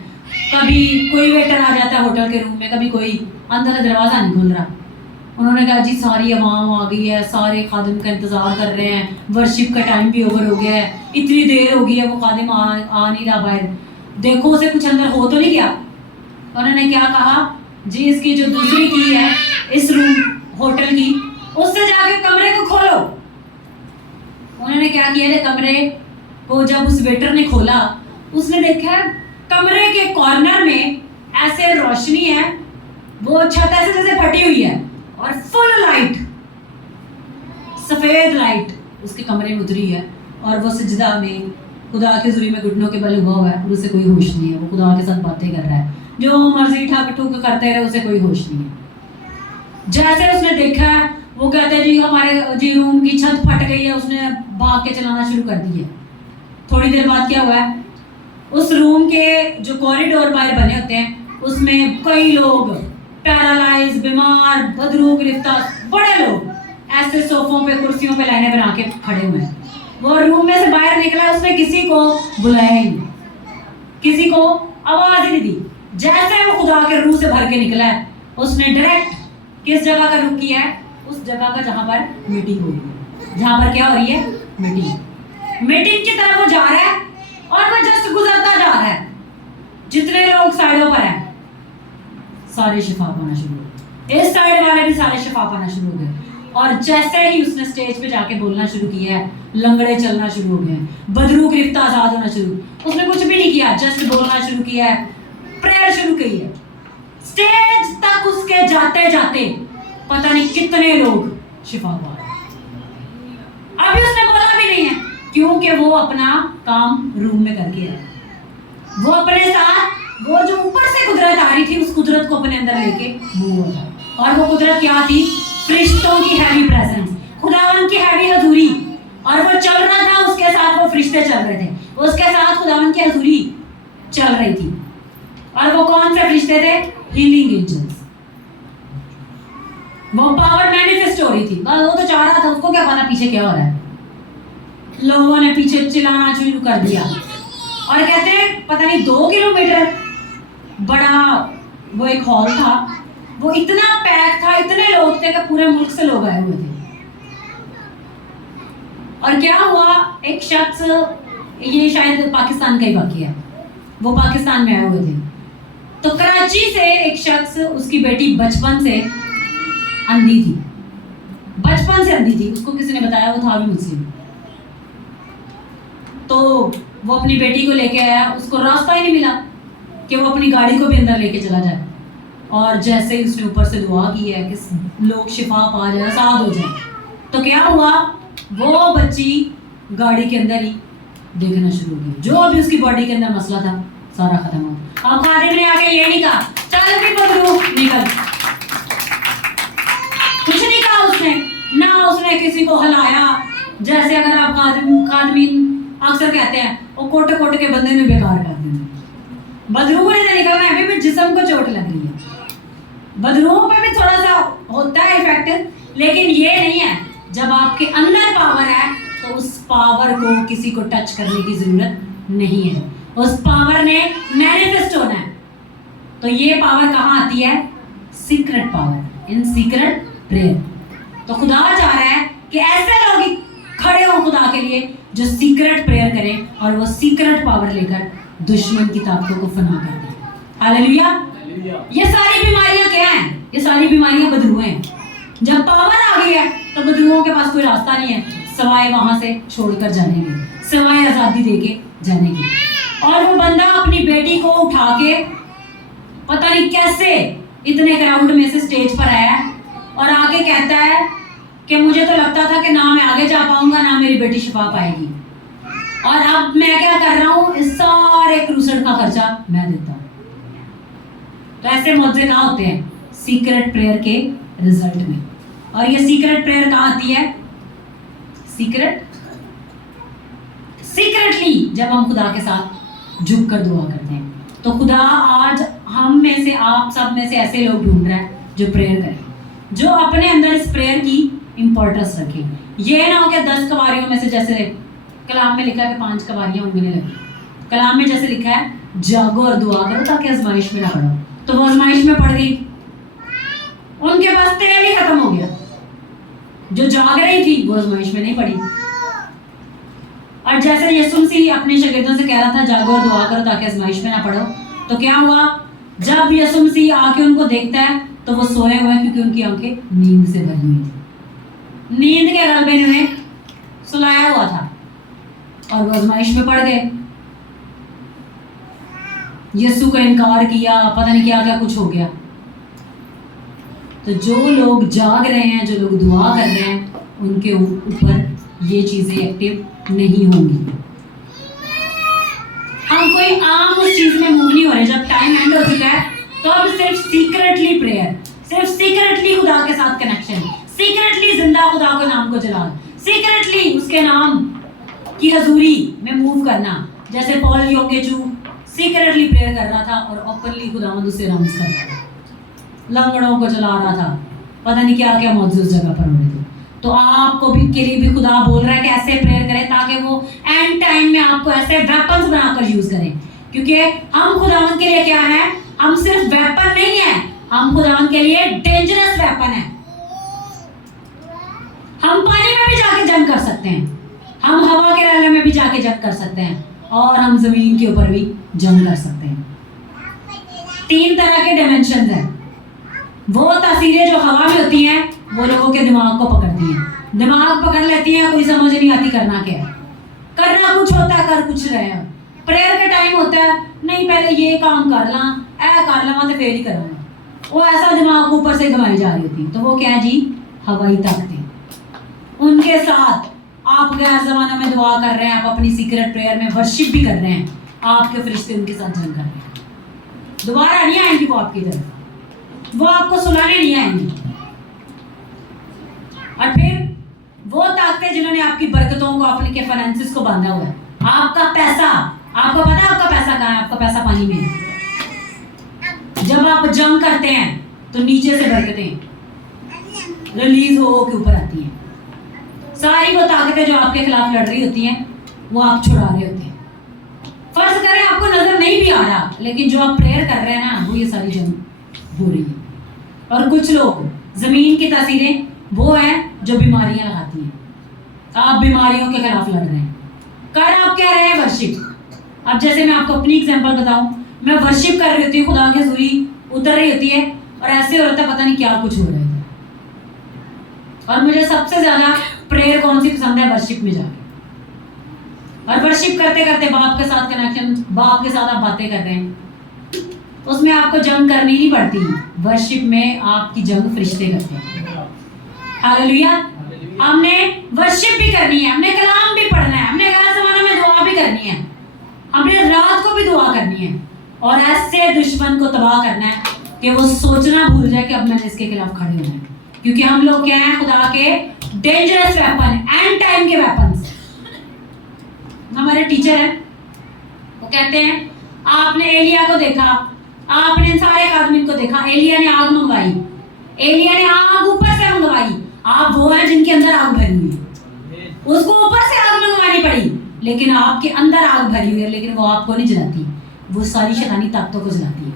कभी कोई वेटर आ जाता है होटल के रूम में, कभी कोई, अंदर से दरवाज़ा नहीं खुल रहा। उन्होंने कहा जी सारी अवाम आ गई है, सारे खादिम का इंतज़ार कर रहे हैं, वर्शिप का टाइम भी ओवर हो गया है, इतनी देर हो गई है, वो खादिम आ नहीं रहा बाहर, देखो उसे कुछ अंदर हो तो नहीं गया। उन्होंने क्या कहा जी, इसकी जो दूसरी की है इस रूम होटल की, उससे जाके कमरे को खोलो। उन्होंने क्या किया है, कमरे को जब उस वेटर ने खोला, उसने देखा कमरे के कॉर्नर में ऐसे रोशनी है, वो छत ऐसे जैसे फटी हुई है और फुल लाइट, सफेद लाइट उसके कमरे में उतरी है, और वो सजदा में खुदा के हुजूरी में घुटनों के बल हुआ हुआ है, और उसे कोई होश नहीं है, वो खुदा के साथ बातें कर रहा है, जो मर्जी ठक ठुक करते रहे, उसे कोई होश नहीं है। जैसे उसने देखा, वो कहते हैं जी हमारे जी रूम की छत फट गई है, उसने भाग के चलाना शुरू कर दी है। थोड़ी देर बाद क्या हुआ है, उस रूम के जो कॉरिडोर बाहर बने होते हैं, उसमें कई लोग पैरालाइज, बीमार, बदरू गिरफ्तार, बड़े लोग ऐसे सोफों पे कुर्सियों पे लाइनें बना के खड़े हुए हैं। वो रूम में से बाहर निकला, उसने किसी को बुलाया ही नहीं, किसी को आवाज ही नहीं दी। जैसे वो खुदा के रूह से भर के निकला है, उसने डायरेक्ट किस जगह का रुख किया है, उस जगह का जहां पर मीटिंग हो रही है, जहां पर क्या हो रही है, मीटिंग की तरफ वो जा रहा है, और वो जस्ट गुजरता जा रहा है। जितने लोग साइडों पर हैं सारे शिफा पाना शुरू हो गए, इस साइड वाले भी सारे शिफा पाना शुरू हो गए। और जैसे ही उसने स्टेज पे जाके बोलना शुरू किया है, लंगड़े चलना शुरू हो गए, बदरू गिरफ्त आजाद होना शुरू। उसने कुछ भी नहीं किया, जस्ट बोलना शुरू किया है, प्रेयर शुरू की है। स्टेज तक उसके जाते जाते पता नहीं कितने लोग शिफा पा रहे। अभी उसने बोला भी नहीं है, क्योंकि वो अपना काम रूम में करके आया। वो अपने साथ वो जो ऊपर से कुदरत आ रही थी, उस कुदरत को अपने अंदर लेके मूव हो गया। और वो कुदरत क्या थी, फरिश्तों की हैवी प्रेजेंस, खुदावन की हैवी हजूरी। और वो चल रहा था, उसके साथ वो फरिश्ते चल रहे थे, उसके साथ खुदावन की हजूरी चल रही थी। और वो कौन से फरिश्ते थे, हीलिंग एंजल्स। वो पावर मैनिफेस्ट हो रही थी, बस वो तो चाह रहा था, उसको क्या पता पीछे क्या हो रहा है। लोगों ने पीछे चिल्लाना शुरू कर दिया, और कहते हैं पता नहीं 2 किलोमीटर बड़ा वो एक हॉल था, वो इतना पैक था, इतने लोग थे कि पूरे मुल्क से लोग आए हुए थे। और क्या हुआ, एक शख्स, ये शायद पाकिस्तान का ही वाकया है, वो पाकिस्तान में आए हुए थे। तो कराची से एक शख्स, उसकी बेटी बचपन से अंधी थी, बचपन से अंधी थी, उसको किसी ने बताया, वो था भी मुस्लिम। तो वो अपनी बेटी को लेके आया, उसको रास्ता ही नहीं मिला कि वो अपनी गाड़ी को भी अंदर लेके चला जाए। और जैसे ही उसने ऊपर से दुआ की है कि लोग शिफा पा जाए, आसाद हो जाए, तो क्या हुआ, वो बच्ची गाड़ी के अंदर ही देखना शुरू हो गई। जो भी उसकी बॉडी के अंदर मसला था सारा खत्म हो। अब खादिम ने आके ये नहीं कहा चल भी बदलू निकल, कुछ नहीं कहा उसने, ना उसने किसी को हिलाया। जैसे अगर आप खादमीन अक्सर कहते हैं वो कोटे कोटे के बंदे ने बेकार कर देंगे। बदरूहों ने निकलना है, अभी भी जिस्म को चोट लग रही है, बदरूहों पे भी थोड़ा सा होता है इफेक्ट, लेकिन ये नहीं है। जब आपके अंदर पावर है तो उस पावर को किसी को टच करने की जरूरत नहीं है, उस पावर ने मैनिफेस्ट होना है। तो ये पावर कहाँ आती है? सीक्रेट पावर, इन सीक्रेट प्रेयर। तो खुदा चाह रहा है कि ऐसे लोग खड़े हो खुदा के लिए जो सीक्रेट प्रेयर करें और वो सीक्रेट पावर लेकर दुश्मन की ताकतों को फना कर दें। हालेलुया। ये सारी बीमारियां क्या हैं? ये सारी बीमारियां बदरूह हैं। जब पावर आ गई है तो बदरूहों के पास कोई रास्ता नहीं है सवाए वहां से छोड़कर जाने के, सवाए आजादी देके जाने की। और वो बंदा अपनी बेटी को उठा के पता नहीं कैसे इतने क्राउड में से स्टेज पर आया और आके कहता है कि मुझे तो लगता था कि ना मैं आगे जा पाऊंगा ना मेरी बेटी शिफा पाएगी, और अब मैं क्या कर रहा हूँ, इस सारे क्रूसेड का खर्चा मैं देता हूँ। तो ऐसे मौजे कहाँ होते हैं? सीक्रेट प्रेयर के रिजल्ट में। और ये सीक्रेट प्रेयर कहाँ आती है? सीक्रेटली जब हम खुदा के साथ झुक कर दुआ करते हैं। तो खुदा आज हम में से, आप सब में से ऐसे लोग ढूंढ रहा है जो प्रेयर करें, जो अपने अंदर इस प्रेयर की इंपॉर्टेंस रखें। ये ना हो कि 10 कवारियों में से, जैसे कलाम में लिखा है कि 5 कवारियां उंगने लगी, कलाम में जैसे लिखा है जागो और दुआ करो ताकि आजमाइश में ना पड़ो, तो वो आजमाइश में पड़ गई, उनके पास तेल ही खत्म हो गया। जो जाग रही थी वो आजमाइश में नहीं पड़ी। और जैसे यीशु मसीह अपने शागिर्दों से कह रहा था जागो और दुआ करो ताकि आजमाइश में ना पड़ो, तो क्या हुआ, जब यीशु मसीह आके उनको देखता है तो वो सोए हुए हैं, क्योंकि उनकी आंखें नींद से भरी हुई थी। नींद के गलबे ने उन्हें सुलाया हुआ था और वो आजमाइश में पड़ गए। यीशु का इनकार किया, पता नहीं क्या क्या कुछ हो गया। तो जो लोग जाग रहे हैं, जो लोग दुआ कर रहे हैं, उनके ऊपर ये चीजें एक्टिव नहीं होंगी। हम कोई आम उस चीज में मूव नहीं हो रहे। जब टाइम एंड हो चुका है तो अब सिर्फ सीक्रेटली प्रेयर, सिर्फ सीक्रेटली खुदा के साथ कनेक्शन, सीक्रेटली जिंदा खुदा के नाम को जलाल, सीक्रेटली उसके नाम की हजूरी में मूव करना। जैसे पॉल योगेचू सीक्रेटली प्रेयर कर रहा था और ओपनली खुदावंद से अनाउंस कर रहा था, लंगड़ों को चला रहा था, पता नहीं क्या क्या मौजूद उस जगह पर हो रहे थे। तो आपको भी के लिए भी खुदा बोल रहा है कि ऐसे प्रेयर करें ताकि वो एंड टाइम में आपको ऐसे वेपन्स बनाकर यूज करें। क्योंकि हम खुदावंद के लिए क्या है, हम सिर्फ वेपन नहीं है, हम खुदावंद के लिए डेंजरस वेपन है। हम पानी में भी जाके जंग कर सकते हैं, हम हवा के रैले में भी जाके जंग कर सकते हैं, और हम जमीन के ऊपर भी जंग कर सकते हैं। 3 तरह के डायमेंशन हैं। वो तासीरें जो हवा में होती हैं वो लोगों के दिमाग को पकड़ती हैं, दिमाग पकड़ लेती हैं, कोई समझ नहीं आती करना क्या है, करना कुछ होता है कर कुछ रहे हैं। प्रेयर के टाइम होता है नहीं पहले ये काम कर ला, ऐ कर ला तो फिर ही करूँगा, वो ऐसा दिमाग ऊपर से घुमाई जा रही होती। तो वो क्या है जी, हवाई ताकतें। उनके साथ आप गैर जमाना में दुआ कर रहे हैं, आप अपनी सीक्रेट प्रेयर में वर्शिप भी कर रहे हैं, आपके फरिश्ते उनके साथ जंग कर रहे हैं। दोबारा नहीं आएंगी वो आपकी तरफ, वो आपको सुनाने नहीं आएंगी। और फिर वो ताकतें जिन्होंने आपकी बरकतों को, अपने के फाइनेंसिस को बांधा हुआ है, आपका पैसा, आपको पता है आपका पैसा कहाँ है? आपका पैसा पानी में है। जब आप जंग करते हैं तो नीचे से बरकतें रिलीज हो के ऊपर आती हैं। सारी वो ताकतें जो आपके खिलाफ लड़ रही होती हैं वो आप छुड़ा रहे होते हैं। फर्ज करें आपको नजर नहीं भी आ रहा, लेकिन जो आप प्रेयर कर रहे हैं ना, वो ये सारी जंग हो रही है। और कुछ लोग जमीन की तासीरें वो हैं जो बीमारियां लगाती हैं, आप बीमारियों के खिलाफ लड़ रहे हैं, कर आप क्या रहे हैं, वर्शिप। अब जैसे मैं आपको अपनी एग्जांपल बताऊं, मैं वर्शिप कर रही होती हूँ, खुदा की हजूरी उतर रही होती है और ऐसे हो रहा था पता नहीं क्या कुछ हो रहा था, और मुझे सबसे ज्यादा प्रेयर कौन सी पसंद है? वर्शिप में जाके। और वर्शिप करते करते बाप के साथ कनेक्शन, बाप के साथ आप बातें कर रहे हैं, उसमें आपको जंग करनी नहीं पड़ती। वर्शिप में आपकी जंग फरिश्ते करते हैं। हालेलुया। हमने वर्शिप भी करनी है, हमने कलाम भी पढ़ना है, हमने गैर ज़माना में दुआ भी करनी है, हमने रात को भी दुआ करनी है, और ऐसे दुश्मन को तबाह करना है कि वो सोचना भूल जाए कि अब मैंने इसके खिलाफ खड़े होना है। क्योंकि हम लोग क्या हैं? खुदा के डेंजरस वेपन, एंड टाइम के वेपन्स। हमारे टीचर हैं, वो कहते हैं आपने एलिया को देखा, आपने इन सारे आदमी को देखा, एलिया ने आग मंगवाई, एलिया ने आग ऊपर से मंगवाई। आप वो हैं जिनके अंदर आग भरी हुई है, उसको ऊपर से आग मंगवानी पड़ी, लेकिन आपके अंदर आग भरी हुई है, लेकिन वो आपको नहीं जलाती, वो सारी शैतानी ताकतों को जलाती है।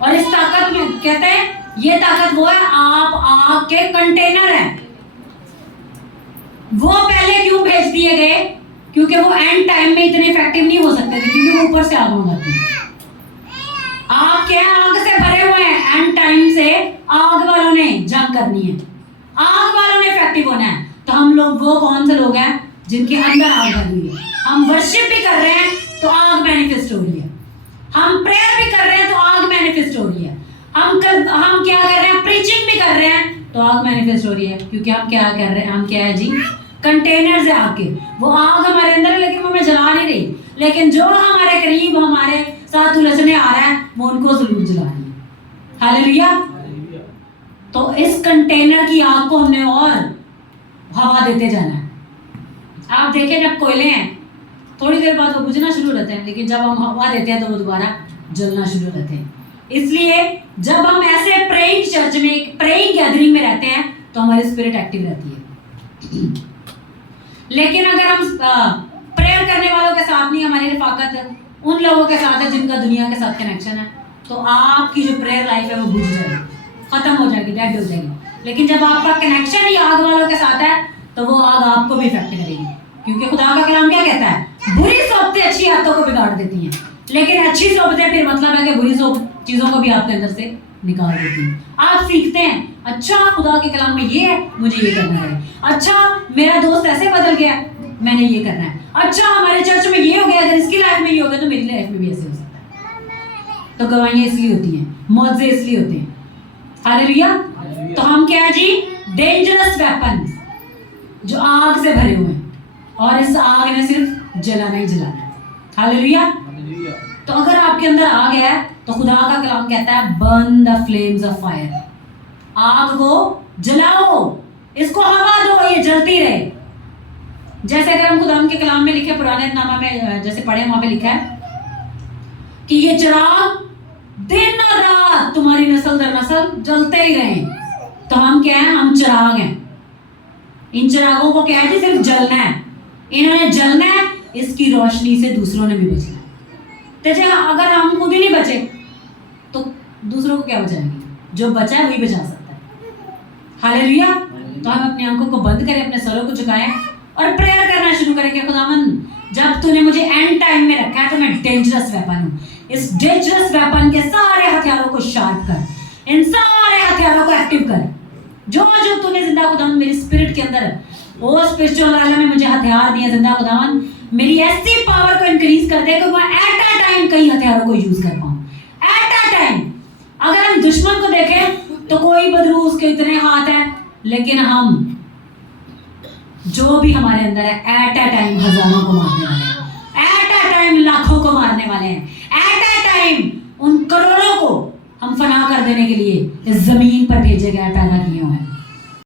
और इस ताकत में कहते हैं ये ताकत वो है, आप आग के कंटेनर हैं। वो पहले क्यों भेज दिए गए? क्योंकि वो एंड टाइम में इतने इफेक्टिव नहीं हो सकते थे, क्योंकि वो ऊपर से आग मंगाते हैं। आप क्या आग से भरे हुए हैं, एंड टाइम से आग वालों ने जंग करनी है, आग वालों ने इफेक्टिव होना है। तो हम लोग वो कौन से लोग हैं जिनके अंदर आग भरी हुई है? हम वर्शिप भी कर रहे हैं तो आग मैनिफेस्ट हो रही है, हम प्रेयर भी कर रहे हैं तो आग मैनिफेस्ट हो रही है, हम क्या कर रहे हैं? प्रीचिंग भी कर रहे हैं तो आग मैनिफेस्ट हो रही है। क्योंकि हम क्या कर रहे हैं? हम क्या है जी? कंटेनर्स है आग के। वो आग हमारे अंदर है, लेकिन वो हमें जला नहीं रही, लेकिन जो हमारे करीब हमारे साथ उलझने आ रहा है वो उनको जरूर जला रही है। हालेलुया। तो इस कंटेनर की आग को हमने और हवा देते जाना है। आप देखें, जब कोयले हैं थोड़ी देर बाद वो बुझना शुरू रहते हैं, लेकिन जब हम हवा देते हैं तो वो दोबारा जलना शुरू रहते हैं। इसलिए जब हम ऐसे प्रेइंग चर्च में, प्रेइंग गैदरिंग में रहते हैं तो हमारी स्पिरिट एक्टिव रहती है। लेकिन अगर हम प्रेयर करने वालों के साथ नहीं, हमारी रिफाकत उन लोगों के साथ है जिनका दुनिया के साथ कनेक्शन है, तो आपकी जो प्रेयर लाइफ है वो बुझ जाएगी, खत्म हो जाएगी, डेड हो जाएगी। लेकिन जब आपका कनेक्शन ही आग वालों के साथ है तो वो आग आपको भी इफेक्ट करेगी। क्योंकि खुदा का कलाम क्या कहता है? बुरी सोबतें अच्छी आदतों को बिगाड़ देती हैं, लेकिन अच्छी सोबतें फिर मतलब है कि बुरी चीजों को भी आपके अंदर से निकाल देती हैं। आप सीखते हैं, अच्छा खुदा के कलाम में ये है, मुझे ये करना है। अच्छा मेरा दोस्त ऐसे बदल गया, मैंने ये करना है। अच्छा हमारे चर्च में ये हो गया, अगर इसकी लाइफ में ये हो गया तो मेरी लाइफ में भी ऐसे हो सकता है। तो गवाहियां इसलिए होती हैं, मौजे इसलिए होते हैं। हालेलुया। तो हम क्या है जी? डेंजरस वेपन जो आग से भरे हुए हैं, और इस आग ने सिर्फ जलाना ही जलाना है। हालेलुया। तो अगर आपके अंदर आग है तो खुदा का कलाम कहता है burn the flames of fire. आग को जलाओ, इसको हवा दो, ये जलती रहे। जैसे अगर हम खुदा के कलाम में लिखे, पुराने नामा में जैसे पढ़े, वहां पे लिखा है कि ये चिराग दिन और रात तुम्हारी नस्ल दर नस्ल जलते ही रहे। तो हम क्या है? हम चिराग हैं। इन चिरागों को क्या है जी? सिर्फ जलना है, इन्होंने जलना है, इसकी रोशनी से दूसरों ने भी बचना। तो अगर हम खुद ही नहीं बचे तो दूसरों को क्या बचाएंगे? जो बचा है वही बचा सकता है। हालेलुया। तो हम अपनी आंखों को बंद करें, अपने सरों को झुकाएं और प्रेयर करना शुरू करें कि खुदावन, जब तूने मुझे एंड टाइम में रखा है तो मैं डेंजरस वेपन हूँ। इस डेंजरस वेपन के सारे हथियारों को शार्प कर, इन सारे हथियारों को एक्टिव कर। जो जो तूने जिंदा खुदावन मेरी स्पिरिट के अंदर, वो स्पिरिचुअल आलम में मुझे हथियार दिए जिंदा खुदावन, मेरी ऐसी पावर को इंक्रीज कर दे कि मैं एट अ टाइम कई हथियारों को यूज कर पाऊं। At a time. अगर हम दुश्मन को देखें तो कोई बदलू उसके इतने हाथ हैं, लेकिन हम जो भी हमारे अंदर है एट अ टाइम हजारों को मारने वाले हैं, एट अ टाइम लाखों को मारने वाले हैं, एट अ टाइम उन करोड़ों को हम फना कर देने के लिए इस जमीन पर भेजे गए, पैदा किए हुए हैं।